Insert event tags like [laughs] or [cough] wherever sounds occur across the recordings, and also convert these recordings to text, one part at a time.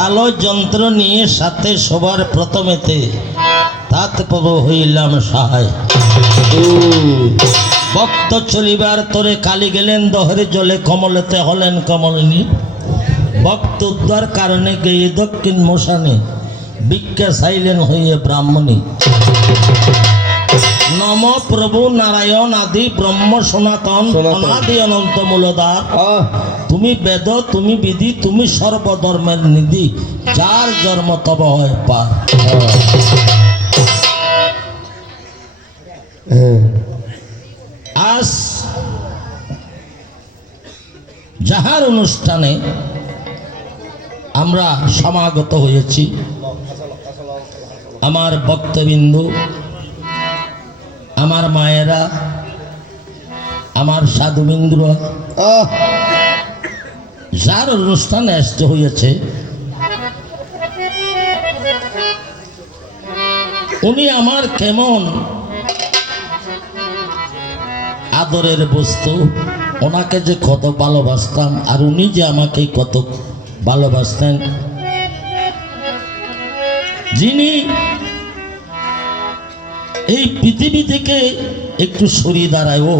ভালো যন্ত্র নিয়ে সাথে সবার প্রথমেতে তাতে প্রভু হইলাম সহায়। ভক্ত চলিবার তোরে কালি গেলেন, দহরে জলে কমলেতে হলেন কমলিনী। ভক্ত উদ্ধার কারণে গিয়ে দক্ষিণ মশানে ভিক্ষা চাইলেন হইয়ে ব্রাহ্মণী। নম প্রভু নারায়ণ আদি ব্রহ্ম সনাতন। অনাদি অনন্ত মূলদার তুমি বেদ তুমি বিধি তুমি সর্বধর্মের নিধি যার জন্ম তব হয় পা হ্যাঁ। আজ যাহার অনুষ্ঠানে আমরা সমাগত হয়েছি। আমার ভক্তবিন্দু আমার মায়েরা, আমার সাধুবিন্দুরা, আহ, যার অনুষ্ঠানে আসতে হয়েছে, উনি আমার কেমন আদরের বস্তু, ওনাকে যে কত ভালোবাসতাম, আর উনি যে আমাকে কত ভালোবাসতেন। যিনি এই পৃথিবী থেকে একটু সরিয়ে দাঁড়ায়, ও।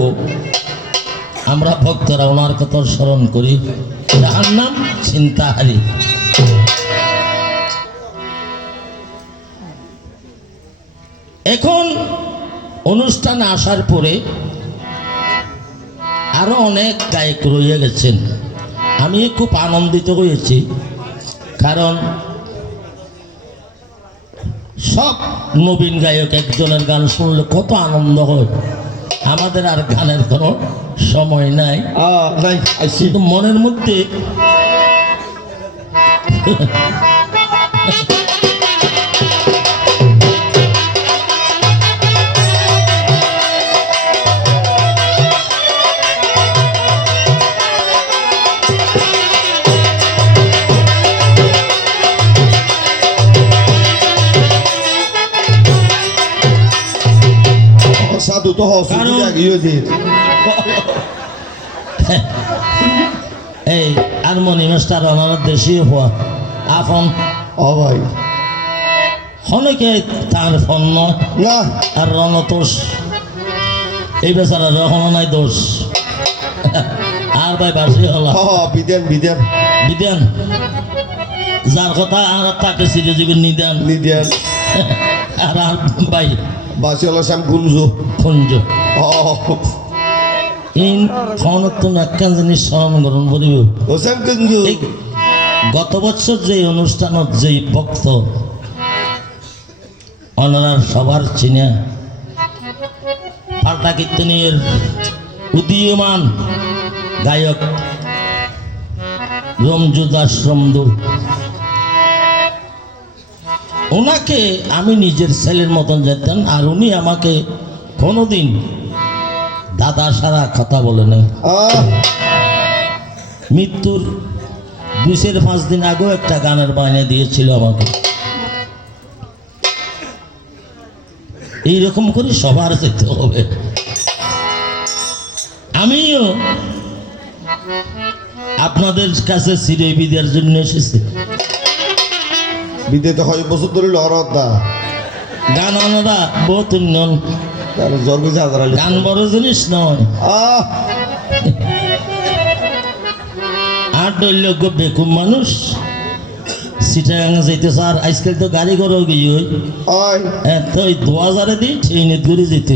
আমরা ভক্তরা ওনার কথা স্মরণ করি। যার নাম চিন্তাহারি। এখন অনুষ্ঠানে আসার পরে আরও অনেক গায়ক রয়ে গেছেন। আমি খুব আনন্দিত হয়েছি, কারণ সব নবীন গায়ক একজনের গান শুনলে কত আনন্দ হয়। আমাদের আর গানের কোনো সময় নাই। মনের মধ্যে [laughs] সাধু তো এই হারমোনি মাস্টার আমার দেশি হওয়া আপন ও ভাই। হনকে তার ফোন না? আর রণতোষ এই বেচারা রহন নাই দোষ। আর ভাই বাসি হলা। বিদেন বিদেন। বিদেন? যার কথা আর তাকে চিরজীবী নিদেন। নিদেন। আর আর ভাই হলো শ্যাম গুঞ্জু খুঞ্জ ও। ইন ক্ষণত্ব একখান জিনিস স্মরণ শ্যাম গুঞ্জু গত বছর যে অনুষ্ঠানত যেই ভক্ত অনারার সবার চিনে পাল্টা কীর্তনীর উদীয়মান গায়ক রমজু দাস রমদু ওনাকে আমি নিজের ছেলের মতন যেতেন আর উনি আমাকে কোনোদিন দাদা সারা কথা বলে নেই। মৃত্যুর দুই চার পাঁচ দিন আগেও একটা গানের বায়না দিয়েছিল আমাকে। এইরকম করে সবার যেতে হবে। আমিও আপনাদের কাছে সিরে বিদার জন্য এসেছি। বিদে তো হয় বছর ধরে লহরত গান বহুত উন্নয়ন তার গান বড় জিনিস নয়। আহ! আর বেকুম মানুষ। যাইতে স্যার আজকাল তো গাড়ি করে গিয়ে ওই। এত ওই দু হাজারে দিই ট্রেনে ঘুরে যেত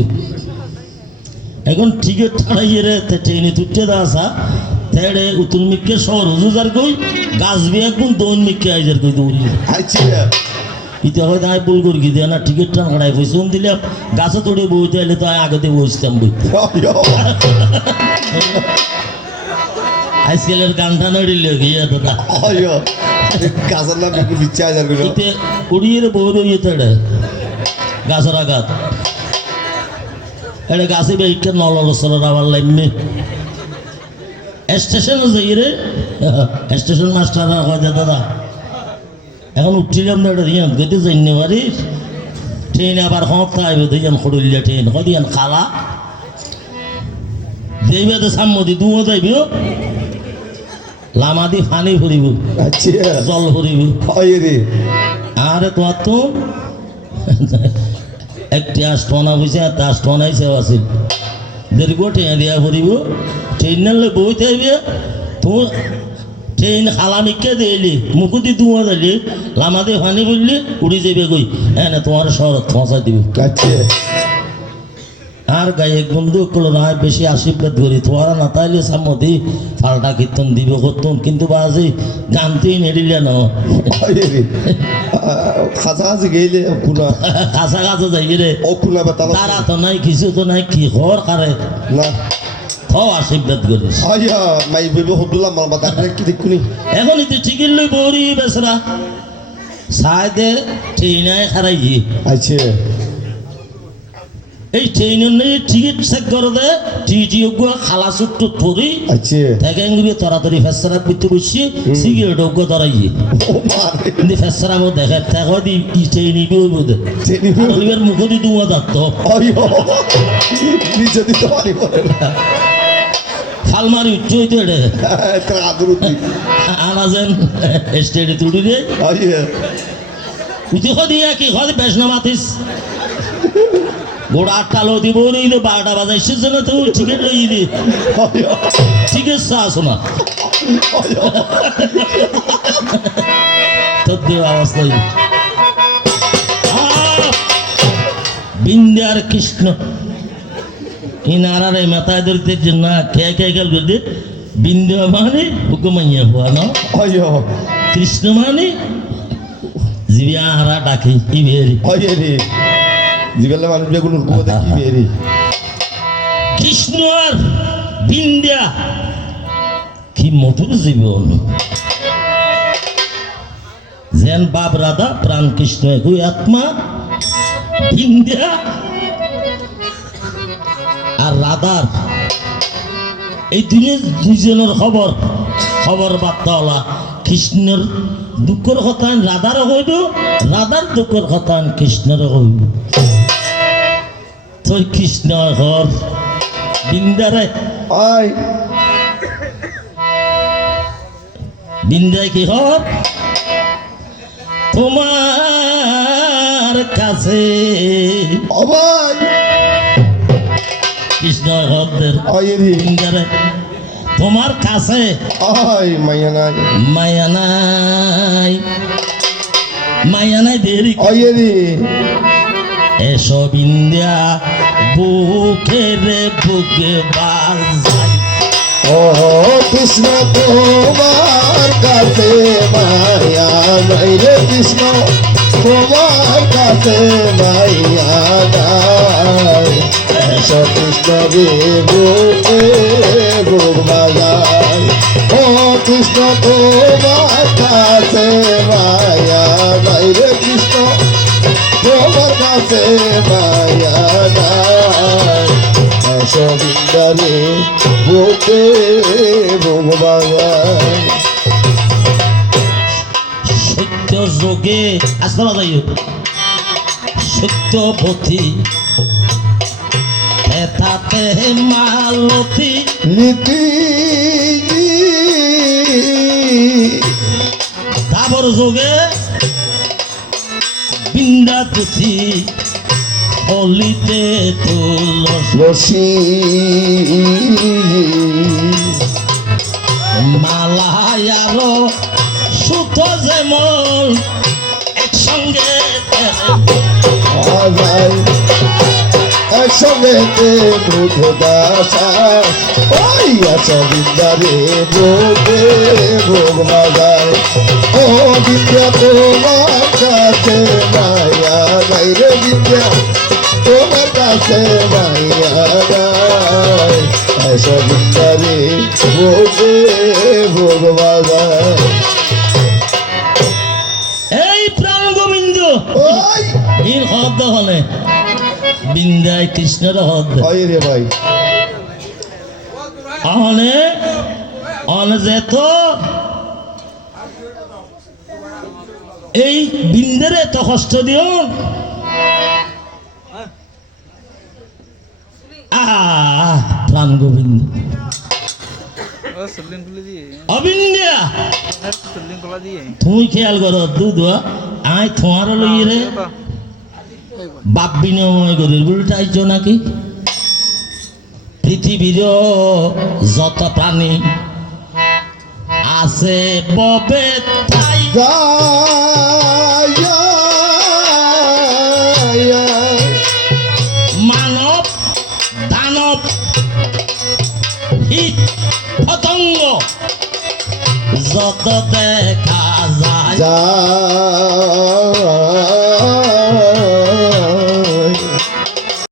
এখন টিকিট ছাড়াইয়ে রে ট্রেনে তুটতে দা আসা তেড়ে উতুল মিক্কে শহর হুজুজার কই গাছ বিয়ে কোন দৌন মিক্কে আইজার কই দৌড়ি আইছি ইতে হয়তো আমি ভুল করি দিয়ে না টিকিট টান কাটাই পয়সা দিলাম গাছে তোড়ে বইতে এলে তো আগেতে বসতাম বইতে আজকালের গানটা নড়িল গিয়ে দাদা? গাছের নাম একটু বিচ্ছে হাজার করে ইতে উড়িয়ে বই রইয়ে তেড়ে গাছের আঘাত। এটা গাছে বেইকে নলসর আবার লাইমে স্টেশনে যাই রে? [laughs] স্টেশন মাস্টার যে দাদা। এখন উঠিলাম না এটা দিয়ান গতি যাইনি পারি ট্রেন আবার হতা আইব দিয়ান খড়ুলিয়া ট্রেন। হদিয়ান খালা? দেইবে তো সাম্মদি দুও যাইবি লামা দি পানি ফুরিব আচ্ছা। জল ফুরিব। আরে তোমার তো একটি আষ্টনা বুঝছে আর তা আষ্টনাই দীর্ঘ ট্রেন দিয়া ফুরিব। ট্রেন নালে বই থাকবে তো ট্রেন খালামিকে দিলি মুকুদি দুয়া দিলি লামা দিয়ে পানি ফুরলি উড়ি যাবে কই এনে তোমার শহর পৌঁছাই দিবি আর গায়ে বন্ধু করল না বেশি আশীর্বাদ করি তোমার না তাইলে সামতি ফালটা কীর্তন দিব করতুন কিন্তু বাজি জানতেই নেড়িলে না হয় আছে গেলে কুনা কাছা কাছা যাই রে তালা তারা তো নাই কিছু তো নাই কি খর কারে না থ আশীর্বাদ করিস। আয়া মাই বইব হদুল্লাহ মার বাতা কি দেখুনি? এখন ইতি টিকিট লই বৌরি বেসরা। সাইদে ট্রেনায় খারাই আচ্ছা এই ট্রেনের নেই টিকিট চেক করে দে টিটি ওগুয়া খালা চুট্টু পরি আচ্ছা। থেকে গুলি তাড়াতাড়ি ফেসরা করতে বসছি সিগারেট ওগুলো ধরাইয়ে। কিন্তু ফেসরা মো দেখে থেকে দি ই ট্রেন দে। ট্রেনিং অলিবার মুখে দি। দুয়া আয়া। নিচে দিতে পারি বলে। না ফাল মারি উচ্চ হইতে রে তার আদর উঠি আনা যেন স্টেডে তুলি রে উঠি দিয়া কি হয় বেসনা মাতিস গোড়া আটটা লো দিব রইল বারোটা বাজায় সেজন্য তো টিকিট লই দি আয়া চিকিৎসা আসো না আয়া তদ্দুর বিন্দার কৃষ্ণ। ইনারারে মাথায় ধরতে না খেয়ে খেয়ে খেয়াল করতে বিন্দু মানে হুকুমাইয়া হওয়া না? কৃষ্ণ মানে জিবিয়া হারা ডাকে ই বেরি আয়া রে। জিবেলে মানুষ বেগুন কৃষ্ণ আর বিন্দ্যা কি মধুর জীবন। যেন বাপ রাধা, প্রাণ কৃষ্ণ, একই আত্মা বিন্দ্যা আর রাধার। এই দুই দুইজনের খবর খবর বার্তা হলা, কৃষ্ণের দুঃখের কথা রাধারও কইব রাধার দুঃখের কথা কৃষ্ণেরও কইব তোর কৃষ্ণ ঘর বিন্দারে আয় বিন্দায় কি ঘর তোমার কাছে অবাই কৃষ্ণ ঘরদের আয় রে বিন্দারে তোমার কাছে আয় মাইয়া নাই মায়া নাই মায়া নাই দেরি আয় রে বিন্দ্যা বুকে বাজাই ও কৃষ্ণ, তোমার কাছে মায়া নাই রে কৃষ্ণ, তোমার কাছে মাইয়া কৃষ্ণ বুকে বুক ও কৃষ্ণ, তোমার কাছে মায়া নাই রে কৃষ্ণ, তোমার কাছে মায়া বুকে ভগবান সত্য যোগে আসতে বাজাইও সত্যপথী এটাতে মালতী নীতি তারপর যোগে বিন্দা তুথি হলিতে তুলস মালায়ার সুত যেমন একসঙ্গে একসঙ্গে বুধ দাসা ওই আচ্ছা বিদ্যারে বুকে ভোগ বাজায় ও বিদ্যা তোমার কাছে মায়া নাই রে বিদ্যা। কাছে মাইয়া নাই এসব বিদ্যারে ভোগে ভোগ বাজায় এই প্রাণ গোবিন্দ। ওই। হদ হলে বিন্দায় কৃষ্ণের হদ। হয় রে ভাই। অনে অনে যেত এই বিন্দের এত কষ্ট দিও। প্রাণ গোবিন্দ। তুই খেয়াল কর দুধ আয় থোয়ার লই রে। বাপ বিনিময় করির উল্টাইছ নাকি? পৃথিবীর যত প্রাণী আছে ববে তাই। যত দেখা যায়।